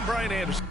I'm Brian Anderson.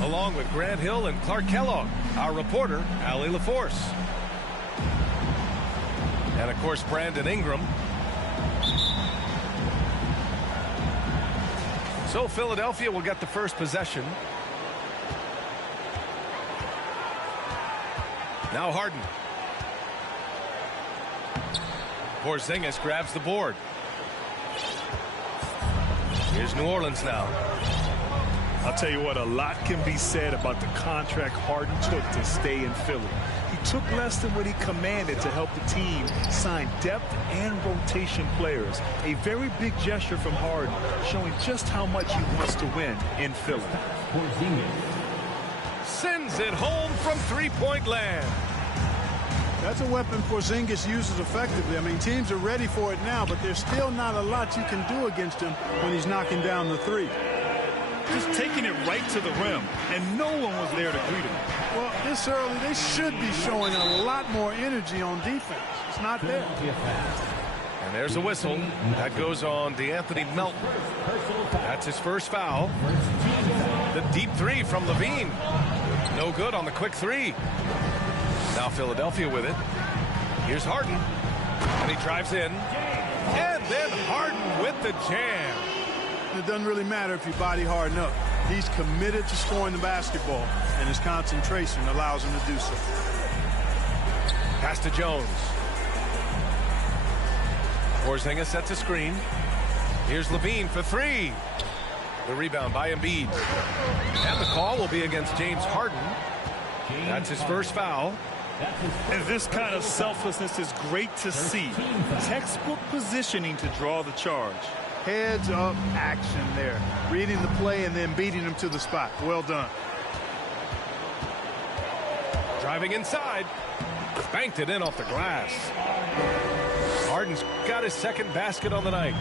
Along with Grant Hill and Clark Kellogg, our reporter, Allie LaForce. And, of course, Brandon Ingram. So Philadelphia will get the first possession. Now Harden. Porzingis grabs the board. Here's New Orleans now. I'll tell you what, a lot can be said about the contract Harden took to stay in Philly. He took less than what he commanded to help the team sign depth and rotation players. A very big gesture from Harden, showing just how much he wants to win in Philly. Sends it home from three-point land. That's a weapon Porzingis uses effectively. I mean, teams are ready for it now, but there's still not a lot you can do against him when he's knocking down the three. Just taking it right to the rim, and no one was there to greet him. Well, this early, they should be showing a lot more energy on defense. It's not there. And there's a whistle. That goes on DeAnthony Melton. That's his first foul. The deep three from Levine. No good on the quick three. Now Philadelphia with it. Here's Harden. And he drives in. And then Harden with the jam. It doesn't really matter if you body Harden up. He's committed to scoring the basketball, and his concentration allows him to do so. Pass to Jones. Porzingis sets a screen. Here's Levine for three. The rebound by Embiid. And the call will be against James Harden. That's his first foul. And this kind of selflessness is great to see. Textbook positioning to draw the charge. Heads up action there. Reading the play and then beating him to the spot. Well done. Driving inside. Banked it in off the glass. Harden's got his second basket on the night.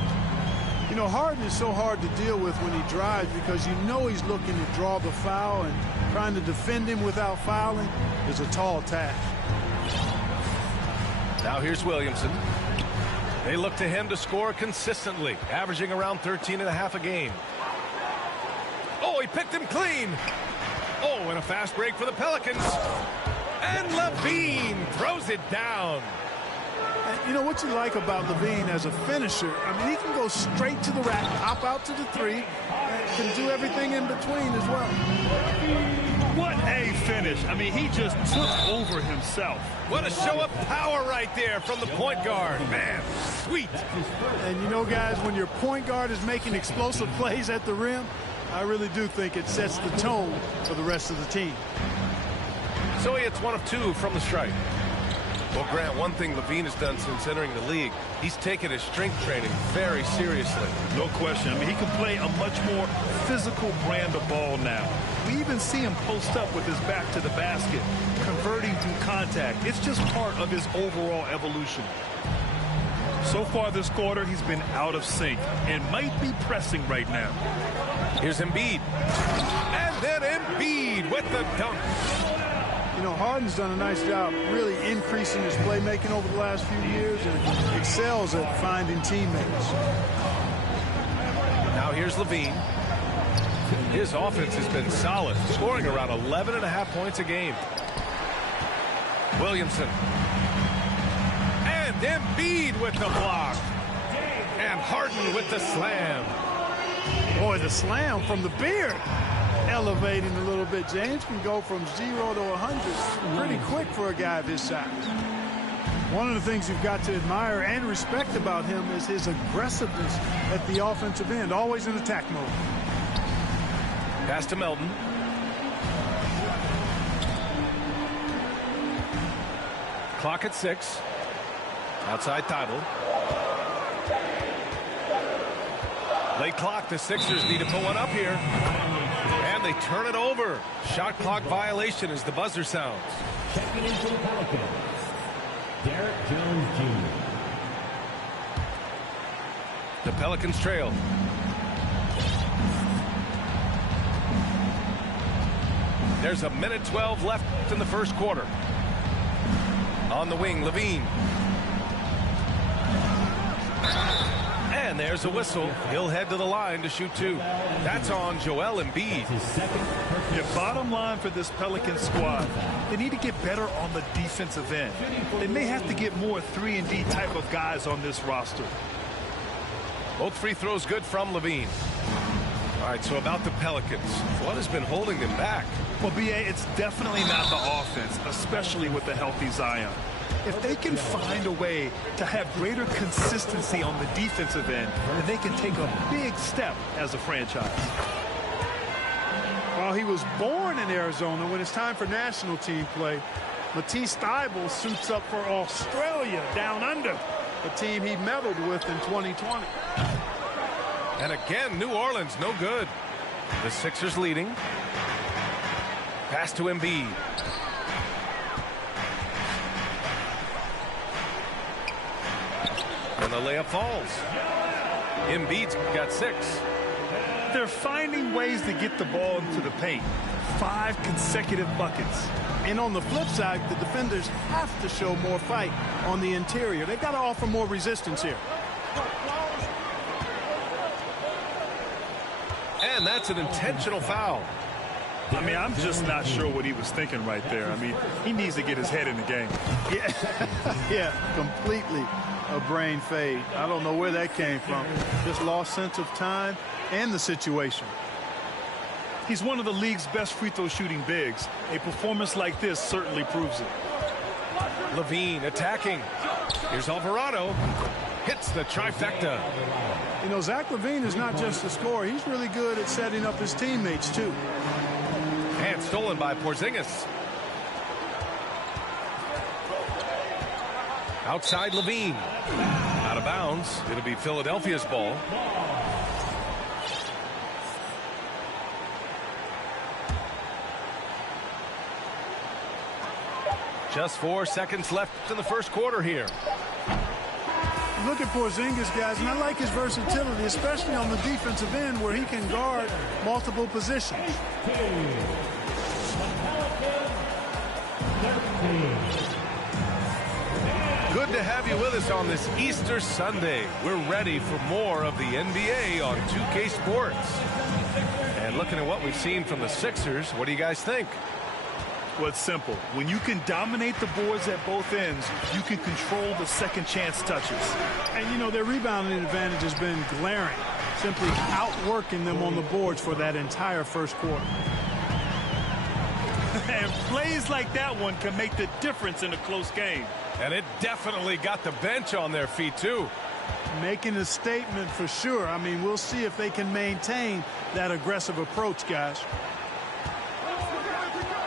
You know, Harden is so hard to deal with when he drives because you know he's looking to draw the foul, and trying to defend him without fouling is a tall task. Now here's Williamson. They look to him to score consistently, averaging around 13.5 a game. Oh, he picked him clean. Oh, and a fast break for the Pelicans. And Levine throws it down. You know what you like about Levine as a finisher? I mean, he can go straight to the rack, hop out to the three, and can do everything in between as well. What a finish. I mean, he just took over himself. What a show of power right there from the point guard. Man, sweet. And you know, guys, when your point guard is making explosive plays at the rim, I really do think it sets the tone for the rest of the team. So he hits one of two from the stripe. Well, Grant, one thing Levine has done since entering the league, he's taken his strength training very seriously. No question. I mean, he can play a much more physical brand of ball now. We even see him post up with his back to the basket, converting through contact. It's just part of his overall evolution. So far this quarter, he's been out of sync and might be pressing right now. Here's Embiid. And then Embiid with the dunk. You know, Harden's done a nice job really increasing his playmaking over the last few years and excels at finding teammates. Now here's Levine. His offense has been solid, scoring around 11.5 points a game. Williamson. And Embiid with the block. And Harden with the slam. Boy, the slam from the beard. Elevating a little bit. James can go from 0 to 100 pretty quick for a guy of his size. One of the things you've got to admire and respect about him is his aggressiveness at the offensive end, always in attack mode. Pass to Melton. Clock at 6. Outside Tybalt. Late clock. The Sixers need to put one up here. And they turn it over. Shot clock violation as the buzzer sounds. Checking into the Pelicans, Derek Jones Jr. The Pelicans trail. There's a minute 12 left in the first quarter. On the wing, Levine. And there's a whistle. He'll head to the line to shoot 2. That's on Joel Embiid. The bottom line for this Pelicans squad, they need to get better on the defensive end. They may have to get more 3-and-D type of guys on this roster. Both free throws good from Levine. All right, so about the Pelicans, what has been holding them back? Well, B.A., it's definitely not the offense, especially with the healthy Zion. If they can find a way to have greater consistency on the defensive end, then they can take a big step as a franchise. While he was born in Arizona, when it's time for national team play, Matisse Thybulle suits up for Australia down under, the team he medaled with in 2020. And again, New Orleans, no good. The Sixers leading. Pass to Embiid. And the layup falls. Embiid's got 6. They're finding ways to get the ball into the paint. 5 consecutive buckets. And on the flip side, the defenders have to show more fight on the interior. They've got to offer more resistance here. And that's an intentional foul. I mean, I'm just not sure what he was thinking right there. I mean, he needs to get his head in the game. Yeah, completely a brain fade. I don't know where that came from. Just lost sense of time and the situation. He's one of the league's best free throw shooting bigs. A performance like this certainly proves it. Levine attacking. Here's Alvarado. Hits the trifecta. You know, Zach LaVine is not just a scorer. He's really good at setting up his teammates, too. And stolen by Porzingis. Outside Levine. Out of bounds. It'll be Philadelphia's ball. Just 4 seconds left in the first quarter here. Look at Porzingis, guys, and I like his versatility, especially on the defensive end where he can guard multiple positions. Good to have you with us on this Easter Sunday. We're ready for more of the NBA on 2K Sports. And looking at what we've seen from the Sixers, what do you guys think? Well, it's simple. When you can dominate the boards at both ends, you can control the second chance touches. And, you know, their rebounding advantage has been glaring, simply outworking them on the boards for that entire first quarter. And plays like that one can make the difference in a close game. And it definitely got the bench on their feet, too. Making a statement for sure. I mean, we'll see if they can maintain that aggressive approach, guys.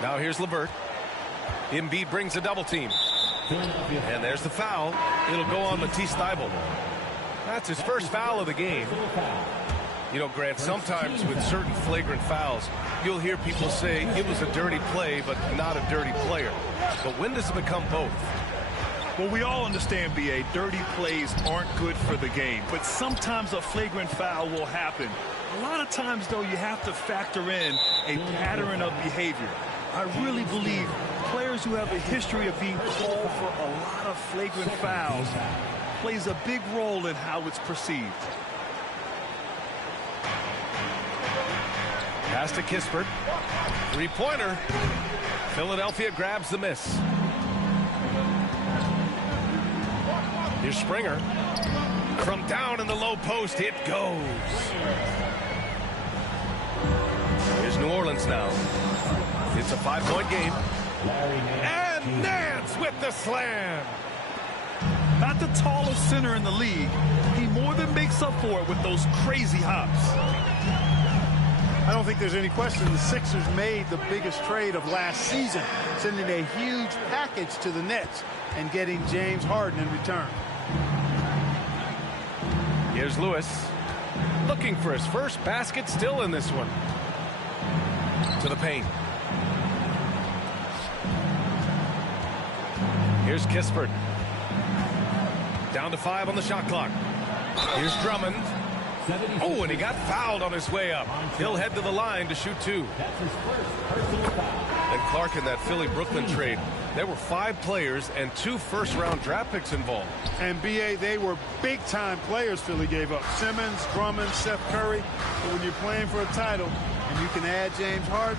Now here's LeVert. Embiid brings a double team. And there's the foul. It'll go on Matisse Thybulle. That's his first foul of the game. You know, Grant, sometimes with certain flagrant fouls, you'll hear people say it was a dirty play, but not a dirty player. But when does it become both? Well, we all understand, B.A., dirty plays aren't good for the game, but sometimes a flagrant foul will happen. A lot of times, though, you have to factor in a pattern of behavior. I really believe players who have a history of being called for a lot of flagrant fouls plays a big role in how it's perceived. Pass to Kispert. Three-pointer. Philadelphia grabs the miss. Here's Springer. From down in the low post, it goes. Here's New Orleans now. It's a 5-point game. And Nance with the slam. Not the tallest center in the league. He more than makes up for it with those crazy hops. I don't think there's any question the Sixers made the biggest trade of last season, sending a huge package to the Nets and getting James Harden in return. Here's Lewis, looking for his first basket, still in this one. To the paint. Here's Kispert. Down to 5 on the shot clock. Here's Drummond. Oh, and he got fouled on his way up. He'll head to the line to shoot 2. And Clark, in that Philly-Brooklyn trade, there were 5 players and 2 first-round draft picks involved. And, B.A., they were big-time players Philly gave up. Simmons, Drummond, Seth Curry. But when you're playing for a title and you can add James Harden,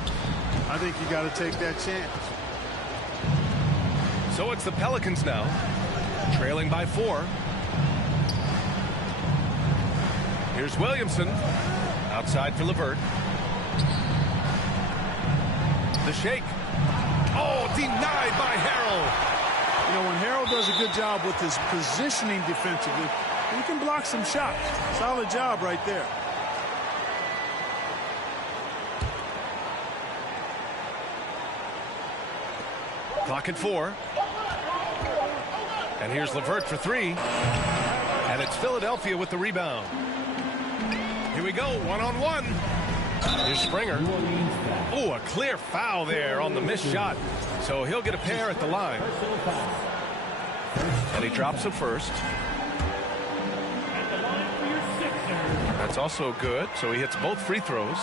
I think you got to take that chance. So it's the Pelicans now, trailing by 4. Here's Williamson, outside for LeVert. The shake. Oh, denied by Harrell. You know, when Harrell does a good job with his positioning defensively, he can block some shots. Solid job right there. Clock at 4. And here's LeVert for 3. And it's Philadelphia with the rebound. Here we go, one-on-one. Here's Springer. Oh, a clear foul there on the missed shot. So he'll get a pair at the line. And he drops it first. That's also good. So he hits both free throws.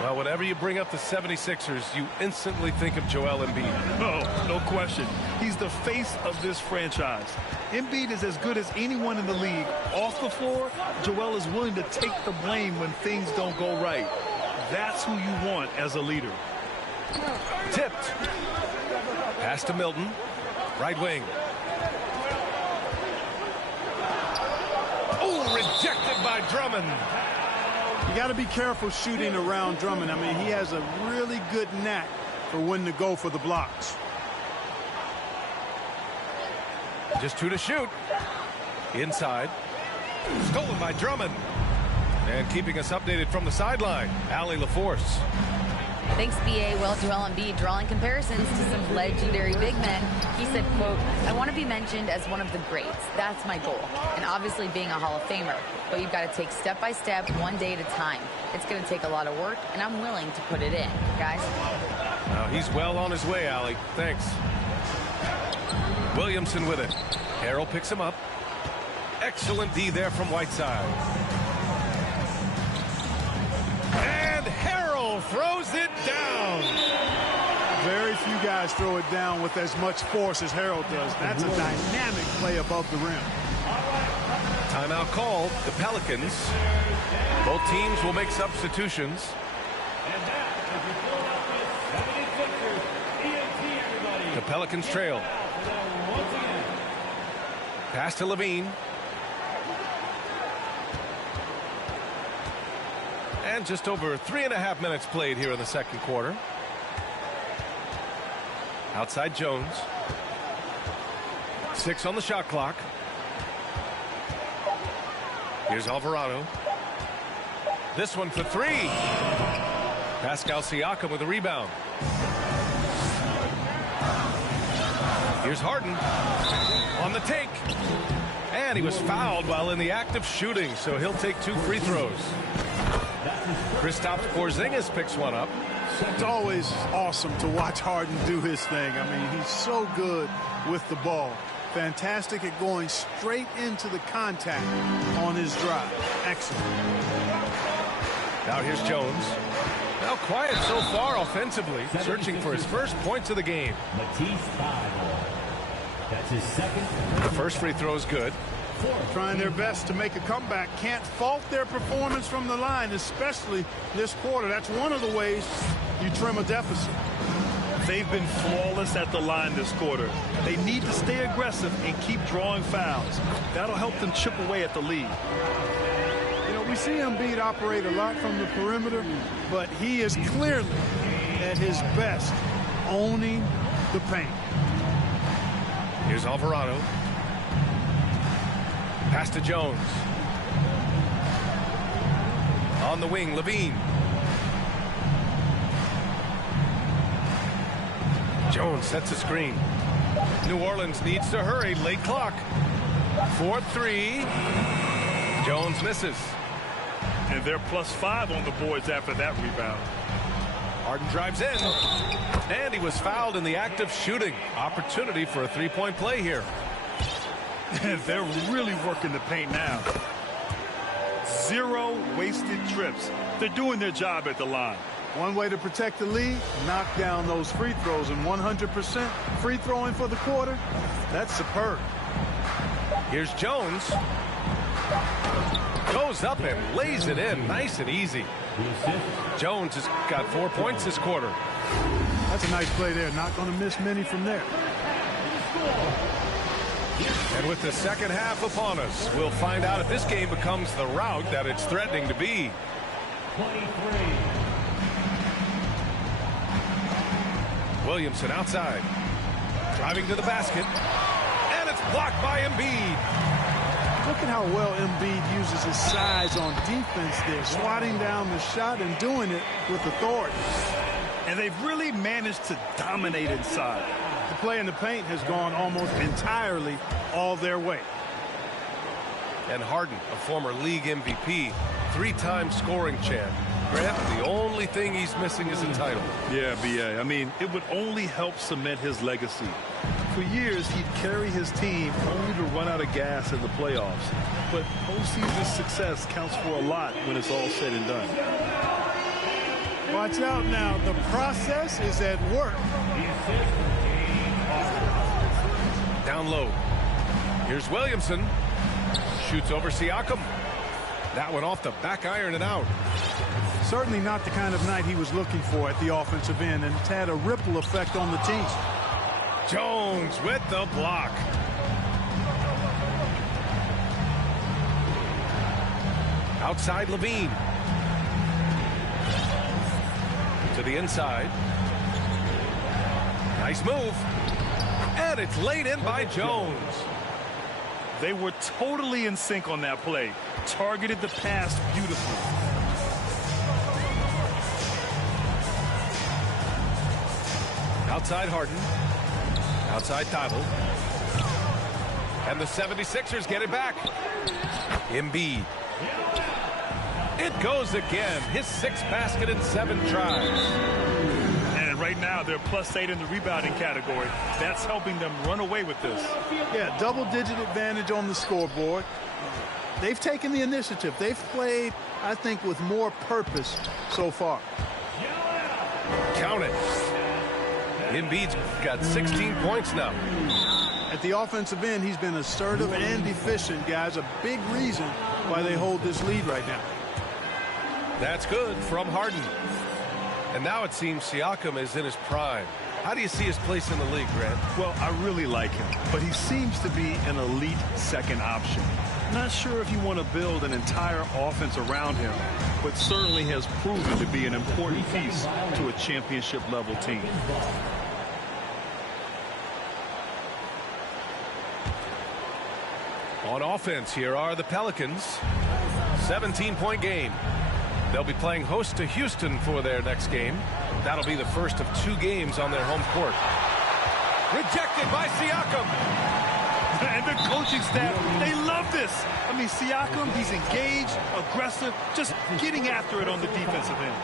Well, whenever you bring up the 76ers, you instantly think of Joel Embiid. No question. He's the face of this franchise. Embiid is as good as anyone in the league. Off the floor, Joel is willing to take the blame when things don't go right. That's who you want as a leader. Tipped. Pass to Milton. Right wing. Oh, rejected by Drummond. You got to be careful shooting around Drummond. I mean, he has a really good knack for when to go for the blocks. Just 2 to shoot. Inside. Stolen by Drummond. And keeping us updated from the sideline, Allie LaForce. Thanks, B.A. Well, Joel Embiid drawing comparisons to some legendary big men. He said, quote, "I want to be mentioned as one of the greats. That's my goal. And obviously being a Hall of Famer. But you've got to take step by step, one day at a time. It's going to take a lot of work, and I'm willing to put it in." Guys? He's well on his way, Allie. Thanks. Williamson with it. Harrell picks him up. Excellent D there from Whiteside. And Harrell throws it down. Very few guys throw it down with as much force as Harrell does. That's a dynamic play above the rim. Timeout called. The Pelicans. Both teams will make substitutions. The Pelicans trail. Pass to Levine. And just over 3.5 minutes played here in the second quarter. Outside Jones. 6 on the shot clock. Here's Alvarado. This one for 3. Pascal Siakam with a rebound. Here's Harden on the take. And he was fouled while in the act of shooting, so he'll take 2 free throws. Kristaps Porzingis picks one up. It's always awesome to watch Harden do his thing. I mean, he's so good with the ball. Fantastic at going straight into the contact on his drive. Excellent. Now here's Jones. Well, quiet so far offensively, searching for his first points of the game. That's his second. The first free throw is good. Trying their best to make a comeback. Can't fault their performance from the line, especially this quarter. That's one of the ways you trim a deficit. They've been flawless at the line this quarter. They need to stay aggressive and keep drawing fouls. That'll help them chip away at the lead. You know, we see Embiid operate a lot from the perimeter, but he is clearly at his best owning the paint. Here's Alvarado. Pass to Jones. On the wing, Levine. Jones sets a screen. New Orleans needs to hurry. Late clock. 4-3. Jones misses. And they're +5 on the boards after that rebound. Harden drives in. And he was fouled in the act of shooting. Opportunity for a three-point play here. They're really working the paint now. 0 wasted trips. They're doing their job at the line. One way to protect the lead, knock down those free throws, and 100% free throwing for the quarter. That's superb. Here's Jones. Goes up and lays it in nice and easy. Jones has got 4 points this quarter. That's a nice play there. Not going to miss many from there. And with the second half upon us, we'll find out if this game becomes the rout that it's threatening to be. 23. Williamson outside. Driving to the basket. And it's blocked by Embiid. Look at how well Embiid uses his size on defense there, swatting down the shot and doing it with authority. And they've really managed to dominate inside. The play in the paint has gone almost entirely all their way. And Harden, a former league MVP, 3-time scoring champ. Grant, the only thing he's missing is a title. Yeah, B.A. I mean, it would only help cement his legacy. For years, he'd carry his team only to run out of gas in the playoffs. But postseason success counts for a lot when it's all said and done. Watch out now. The process is at work. Down low. Here's Williamson. Shoots over Siakam. That one off the back iron and out. Certainly not the kind of night he was looking for at the offensive end, and it's had a ripple effect on the team. Jones with the block. Outside Levine. To the inside. Nice move. And it's laid in by Jones. They were totally in sync on that play. Targeted the pass beautifully. Outside Harden. Outside Thibault. And the 76ers get it back. Embiid. It goes again. His 6th basket in 7 tries. And right now they're +8 in the rebounding category. That's helping them run away with this. Yeah, double-digit advantage on the scoreboard. They've taken the initiative. They've played, I think, with more purpose so far. Count it. Embiid's got 16 points now. At the offensive end, he's been assertive and efficient, guys. A big reason why they hold this lead right now. That's good from Harden. And now it seems Siakam is in his prime. How do you see his place in the league, Grant? Well, I really like him, but he seems to be an elite second option. Not sure if you want to build an entire offense around him, but certainly has proven to be an important piece to a championship-level team. On offense, here are the Pelicans. 17-point game. They'll be playing host to Houston for their next game. That'll be the first of 2 games on their home court. Rejected by Siakam. And the coaching staff, they love this. I mean, Siakam, he's engaged, aggressive, just getting after it on the defensive end.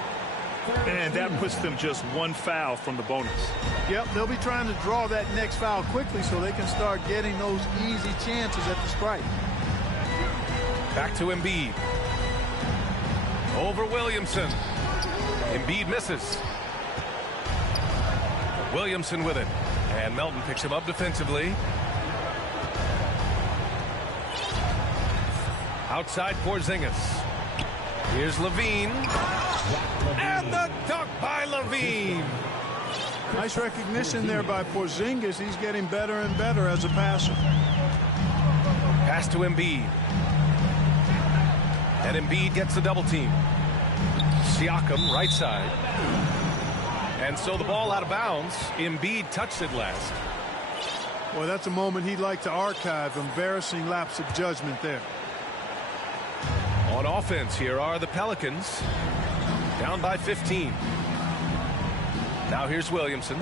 And that puts them just 1 foul from the bonus. Yep, they'll be trying to draw that next foul quickly so they can start getting those easy chances at the strike. Back to Embiid. Over Williamson. Embiid misses. Williamson with it. And Melton picks him up defensively. Outside Porzingis. Here's Levine. And the dunk by Levine. Nice recognition there by Porzingis. He's getting better and better as a passer. Pass to Embiid. And Embiid gets the double team. Siakam right side. And so the ball out of bounds. Embiid touched it last. Boy, that's a moment he'd like to archive. Embarrassing lapse of judgment there. On offense, here are the Pelicans. Down by 15. Now here's Williamson.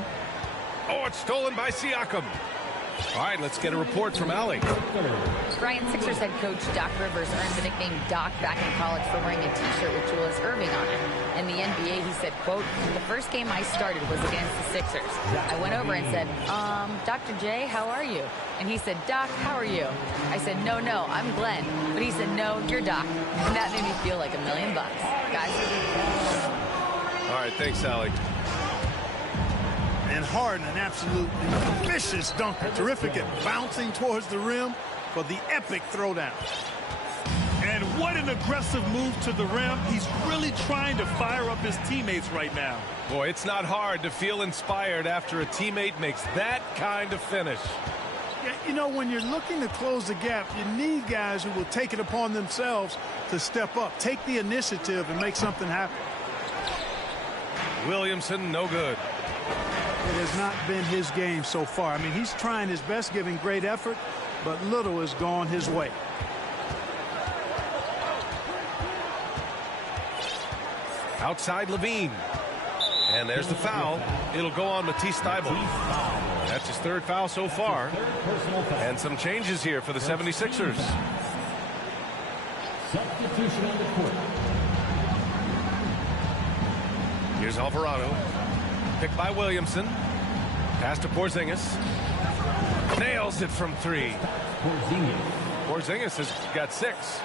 Oh, it's stolen by Siakam. All right, let's get a report from Allie. Brian, Sixers head coach Doc Rivers earned the nickname Doc back in college for wearing a T-shirt with Julius Erving on it. In the NBA, he said, quote, "The first game I started was against the Sixers. I went over and said, Dr. J, how are you?" And he said, "Doc, how are you?" I said, No, I'm Glenn." But he said, "No, you're Doc." And that made me feel like $1 million. Guys. All right, thanks, Allie. And Harden, an absolute vicious dunker. Terrific at bouncing towards the rim for the epic throwdown. And what an aggressive move to the rim. He's really trying to fire up his teammates right now. Boy, it's not hard to feel inspired after a teammate makes that kind of finish. Yeah, you know, when you're looking to close the gap, you need guys who will take it upon themselves to step up, take the initiative, and make something happen. Williamson, no good. It has not been his game so far. I mean, he's trying his best, giving great effort, but little has gone his way. Outside Levine. And there's the foul. It'll go on Matisse Thybulle. That's his third foul so far. And some changes here for the 76ers. Substitution on the court. Here's Alvarado. Picked by Williamson. Pass to Porzingis. Nails it from three. Porzingis has got 6.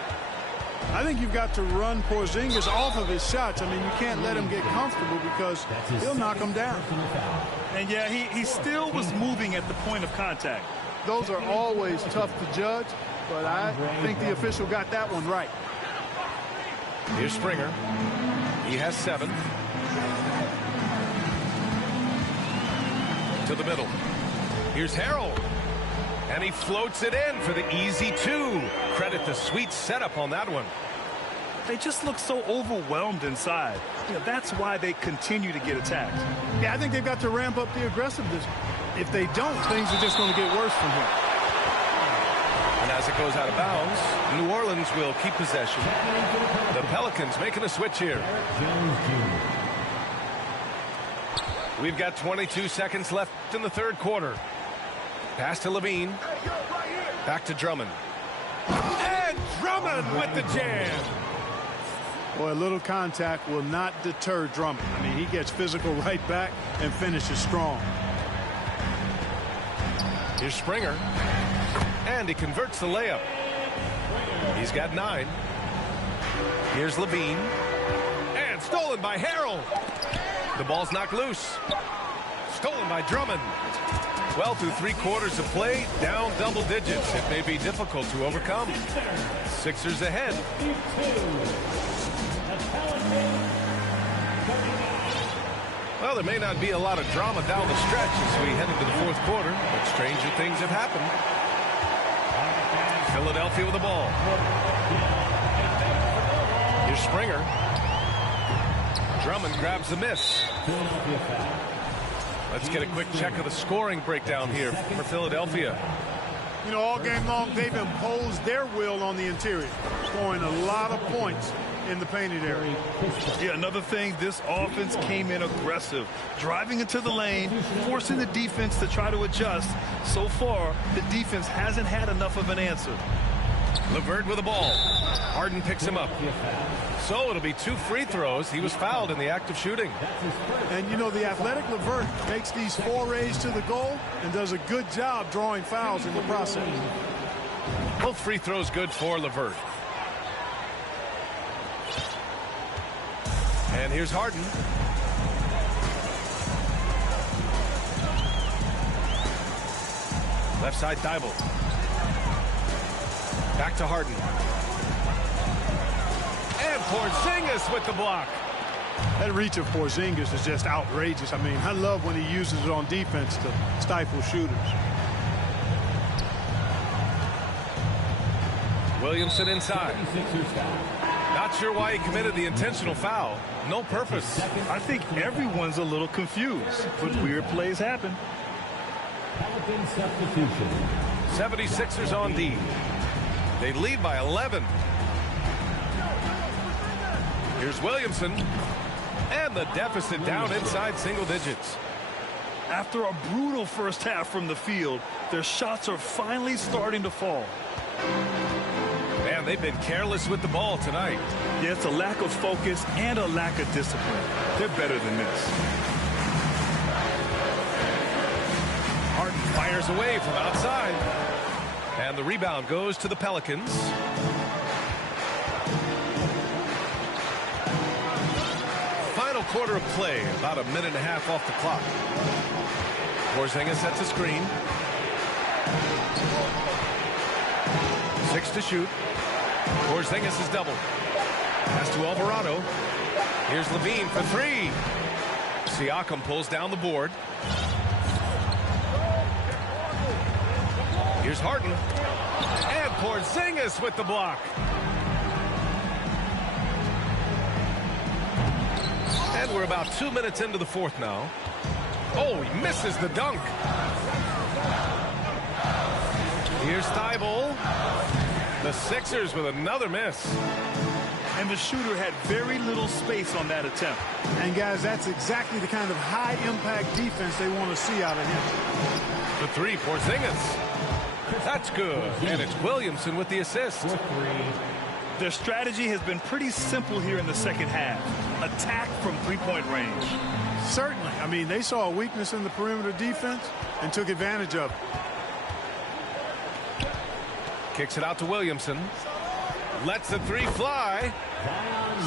I think you've got to run Porzingis off of his shots. I mean, you can't let him get comfortable because he'll knock him down. And yeah, he still was moving at the point of contact. Those are always tough to judge, but I think the official got that one right. Here's Springer. He has 7. To the middle. Here's Harrell. And he floats it in for the easy 2. Credit the sweet setup on that one. They just look so overwhelmed inside. You know, that's why they continue to get attacked. Yeah, I think they've got to ramp up the aggressiveness. If they don't, things are just going to get worse from here. And as it goes out of bounds, New Orleans will keep possession. The Pelicans making a switch here. We've got 22 seconds left in the third quarter. Pass to Levine. Back to Drummond. And Drummond with the jam. Boy, a little contact will not deter Drummond. I mean, he gets physical right back and finishes strong. Here's Springer. And he converts the layup. He's got 9. Here's Levine. And stolen by Harrell. The ball's knocked loose. Stolen by Drummond. Well, through 3 quarters of play, down double digits. It may be difficult to overcome. Sixers ahead. Well, there may not be a lot of drama down the stretch as we head into the fourth quarter, but stranger things have happened. Philadelphia with the ball. Here's Springer. Drummond grabs the miss. Let's get a quick check of the scoring breakdown here for Philadelphia. You know, all game long, they've imposed their will on the interior, scoring a lot of points in the painted area. Yeah, another thing, this offense came in aggressive, driving into the lane, forcing the defense to try to adjust. So far, the defense hasn't had enough of an answer. LeVert with the ball. Harden picks him up. So it'll be 2 free throws. He was fouled in the act of shooting. And, you know, the athletic LeVert makes these forays to the goal and does a good job drawing fouls in the process. Both free throws good for LeVert. And here's Harden. Left side Thibault. Back to Harden. And Porzingis with the block. That reach of Porzingis is just outrageous. I mean, I love when he uses it on defense to stifle shooters. Williamson inside. Not sure why he committed the intentional foul. No purpose. I think everyone's a little confused, but weird plays happen. Pelican substitution. 76ers on D. They lead by 11. Here's Williamson. And the deficit down inside single digits. After a brutal first half from the field, their shots are finally starting to fall. Man, they've been careless with the ball tonight. Yeah, it's a lack of focus and a lack of discipline. They're better than this. Harden fires away from outside. And the rebound goes to the Pelicans. Final quarter of play, about a minute and a half off the clock. Porzingis sets a screen. 6 to shoot. Porzingis is doubled. Pass to Alvarado. Here's Levine for 3. Siakam pulls down the board. Here's Harden. And Porzingis with the block. And we're about 2 minutes into the fourth now. Oh, he misses the dunk. Here's Thibault. The Sixers with another miss. And the shooter had very little space on that attempt. And, guys, that's exactly the kind of high-impact defense they want to see out of him. The 3, Porzingis. That's good. And it's Williamson with the assist. Their strategy has been pretty simple here in the second half. Attack from three-point range. Certainly. I mean, they saw a weakness in the perimeter defense and took advantage of it. Kicks it out to Williamson. Lets the 3 fly.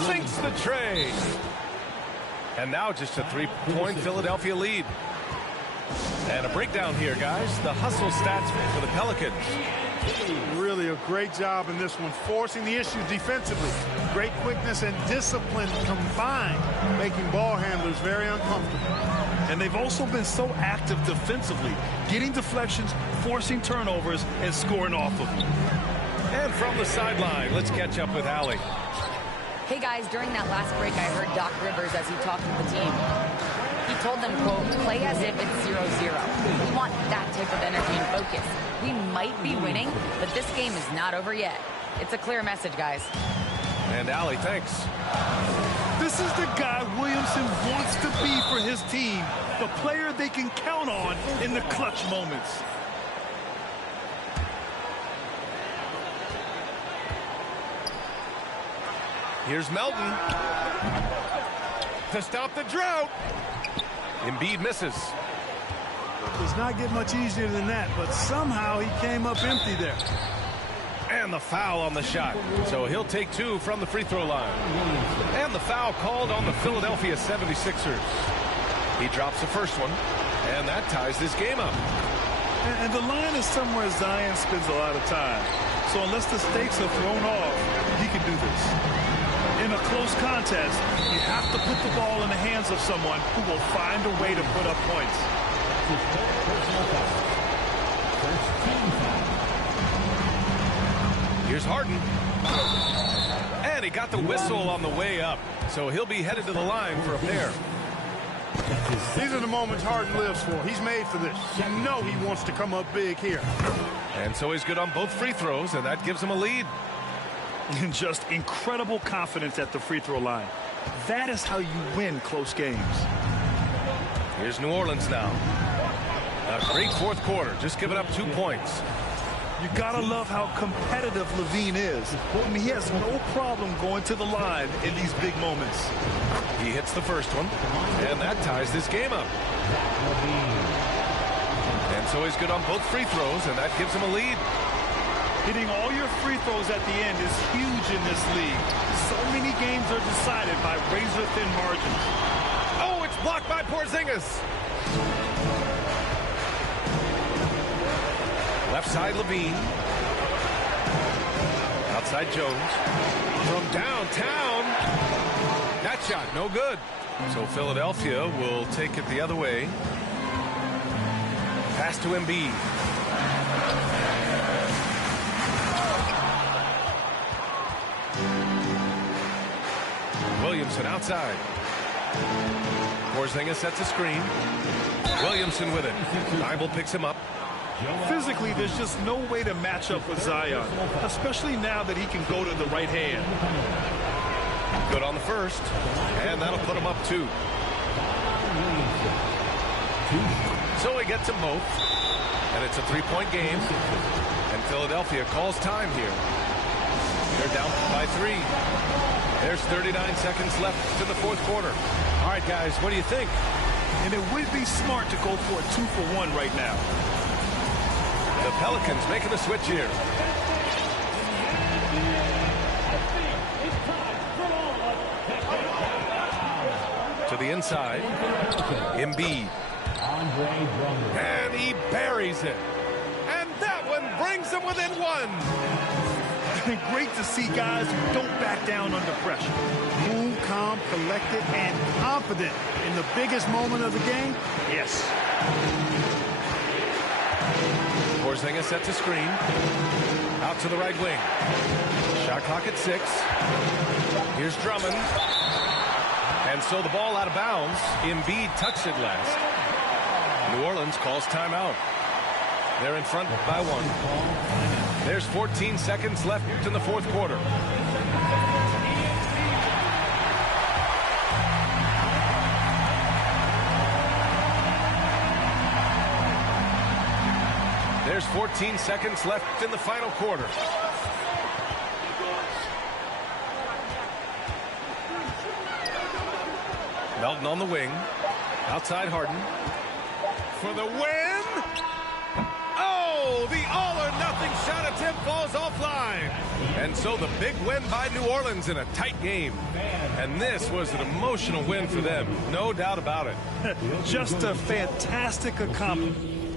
Sinks the tray. And now just a 3-point Philadelphia lead. And a breakdown here, guys. The hustle stats for the Pelicans. Really a great job in this one, forcing the issues defensively. Great quickness and discipline combined, making ball handlers very uncomfortable. And they've also been so active defensively, getting deflections, forcing turnovers, and scoring off of them. And from the sideline, let's catch up with Allie. Hey, guys, during that last break, I heard Doc Rivers as he talked with the team. He told them, quote, play as if it's 0-0. We want that type of energy and focus. We might be winning, but this game is not over yet. It's a clear message, guys. And Allie, thanks. This is the guy Williamson wants to be for his team, the player they can count on in the clutch moments. Here's Melton to stop the drought. Embiid misses. Does not get much easier than that, but somehow he came up empty there. And the foul on the shot. So he'll take 2 from the free throw line. And the foul called on the Philadelphia 76ers. He drops the first one, and that ties this game up. And the line is somewhere Zion spends a lot of time. So unless the stakes are thrown off, he can do this. In a close contest, you have to put the ball in the hands of someone who will find a way to put up points. Here's Harden. And he got the whistle on the way up. So he'll be headed to the line for a pair. These are the moments Harden lives for. He's made for this. You know he wants to come up big here. And so he's good on both free throws, and that gives him a lead. And just incredible confidence at the free throw line. That is how you win close games. Here's New Orleans now. A great fourth quarter, just giving up 2 points. You gotta love how competitive Levine is. I mean, he has no problem going to the line in these big moments. He hits the first one, and that ties this game up. And so he's good on both free throws, and that gives him a lead. Hitting all your free throws at the end is huge in this league. So many games are decided by razor-thin margins. Oh, it's blocked by Porzingis. Left side, Levine. Outside, Jones. From downtown. That shot, no good. So Philadelphia will take it the other way. Pass to Embiid. Williamson outside. Porzingis sets a screen. Williamson with it. Bible picks him up. Physically, there's just no way to match up with Zion, especially now that he can go to the right hand. Good on the first, and that'll put him up 2. So he gets them both, and it's a 3-point game, and Philadelphia calls time here. They're down by 3. There's 39 seconds left in the fourth quarter. All right, guys, what do you think? And it would be smart to go for a 2-for-1 right now. The Pelicans making the switch here. To the inside. Embiid. And he buries it. And that one brings them within 1. Great to see guys who don't back down under pressure. Cool, calm, collected, and confident in the biggest moment of the game. Yes. Porzingis sets a screen. Out to the right wing. Shot clock at 6. Here's Drummond. And so the ball out of bounds. Embiid touched it last. New Orleans calls timeout. They're in front by 1. There's 14 seconds left in the fourth quarter. There's 14 seconds left in the final quarter. Melton on the wing. Outside Harden. For the win. Oh, the all-or-nothing shot attempt falls offline. And so the big win by New Orleans in a tight game. And this was an emotional win for them. No doubt about it. Just a fantastic accomplishment.